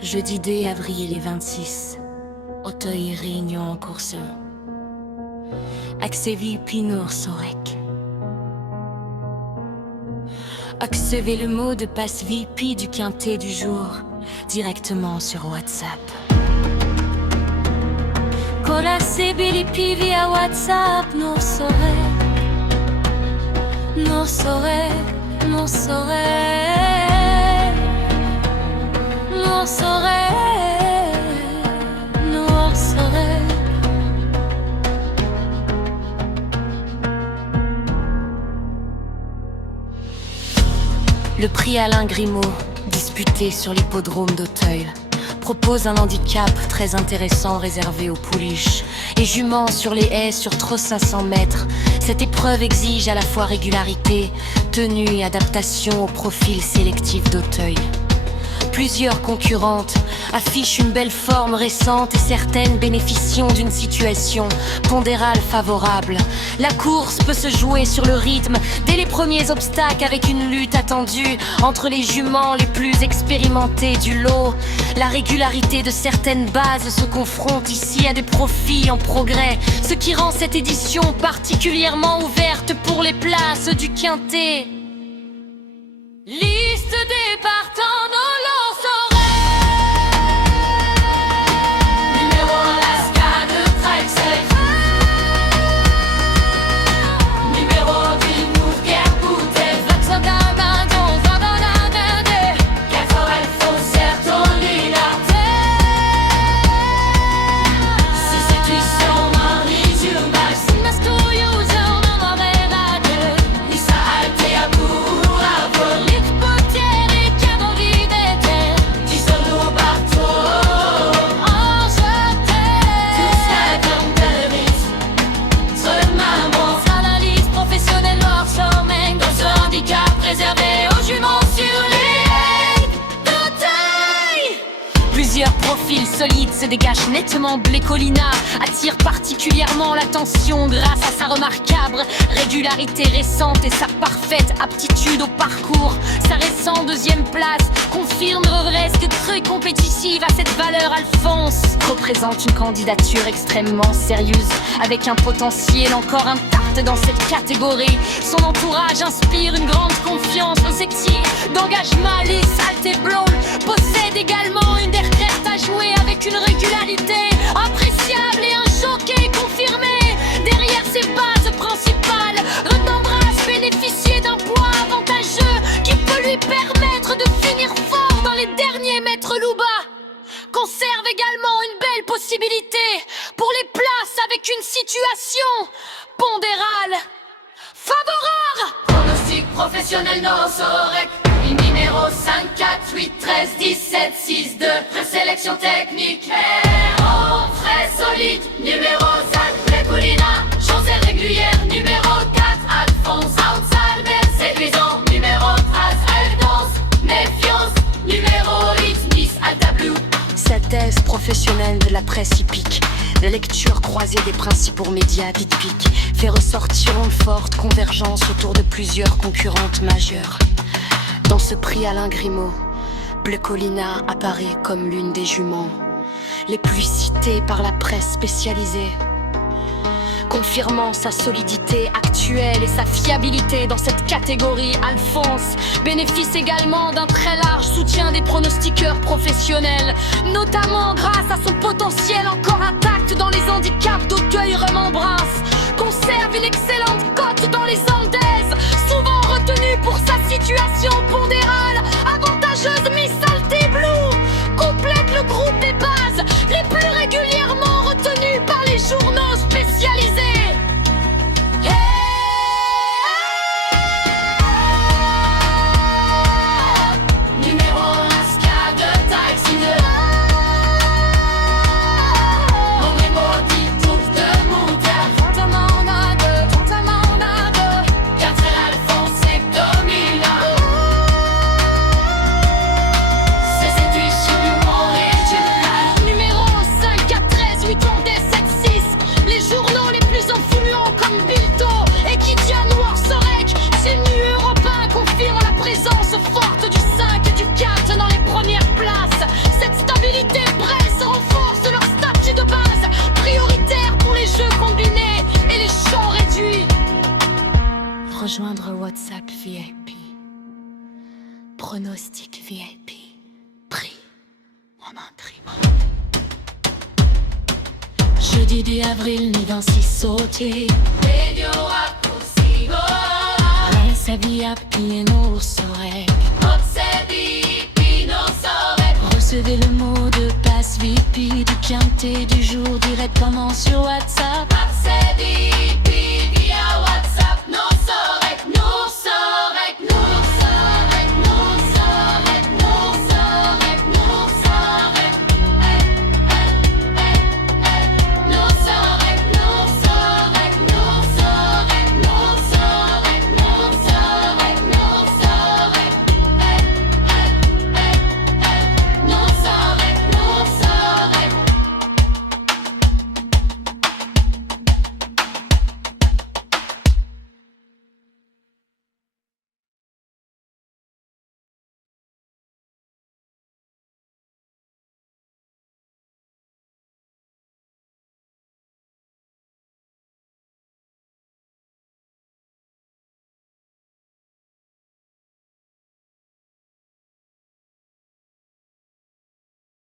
Jeudi 2 avril et 26, Auteuil réunion en course. Accévi Pinot Sorek. Accévez le mot de passe VIP du quintet du jour directement sur WhatsApp. Cola CBLP via WhatsApp, non saurait, non saurait, non saurait, non saurait, non saurait. Le prix Alain Grimaud, disputé sur l'hippodrome d'Auteuil, propose un handicap très intéressant réservé aux pouliches et juments sur les haies sur trop 500 mètres. Cette épreuve exige à la fois régularité, tenue et adaptation au profil sélectif d'Auteuil. Plusieurs concurrentes affichent une belle forme récente et certaines bénéficient d'une situation pondérale favorable. La course peut se jouer sur le rythme dès les premiers obstacles avec une lutte attendue entre les juments les plus expérimentés du lot. La régularité de certaines bases se confronte ici à des profils en progrès, ce qui rend cette édition particulièrement ouverte pour les places du quintet. Liste des partants. Plusieurs profils solides se dégagent nettement. Blécolina attire particulièrement l'attention grâce à sa remarquable régularité récente et sa parfaite aptitude au parcours. Sa récente deuxième place confirme reste très compétitive à cette valeur. Alphonse représente une candidature extrêmement sérieuse avec un potentiel encore intact dans cette catégorie. Son entourage inspire une grande confiance. Le sexy d'engagement, les saletés blondes possède également une des à jouer avec une régularité appréciable et un jockey confirmé. Derrière ses bases principales, Redembrasse bénéficier d'un poids avantageux qui peut lui permettre de finir fort dans les derniers mètres. Louba conserve également une belle possibilité pour les places avec une situation pondérale favorable. Pronostic professionnel no Sorek. Numéro 5, 4, 8, 13, 17, 6, 2. Présélection technique. Héros très solide. Numéro 5, Blécolina. Chance et régulière. Numéro 4, Alphonse. Outside, séduisant. Numéro 13, Eldance. Méfiance. Numéro 8, Nice, Alta Blue. Cette thèse professionnelle de la presse hippique, la lecture croisée des principaux médias hippiques, fait ressortir une forte convergence autour de plusieurs concurrentes majeures. Dans ce prix Alain Grimaud, Blécolina apparaît comme l'une des juments les plus citées par la presse spécialisée, confirmant sa solidité actuelle et sa fiabilité dans cette catégorie. Alphonse bénéficie également d'un très large soutien des pronostiqueurs professionnels, notamment grâce à son potentiel encore intact dans les handicaps d'Auteuil-Remembranche. Conserve une excellente cote dans les Andaises, souvent retenue pour sa situation pondérale avantageuse. Miss Salty Blue complète le groupe des bases les plus régulièrement retenues par les journaux spécialisés. Alphonse et Domina. WhatsApp VIP. Pronostic VIP. Prix en increment. Jeudi 10 avril, ni Vinci sauté. Radio Accousivo. Resa VIP non sorek. Otsedi Pino Sorek. Recevez le mot de passe VIP du quintet du jour directement sur WhatsApp. Otsedi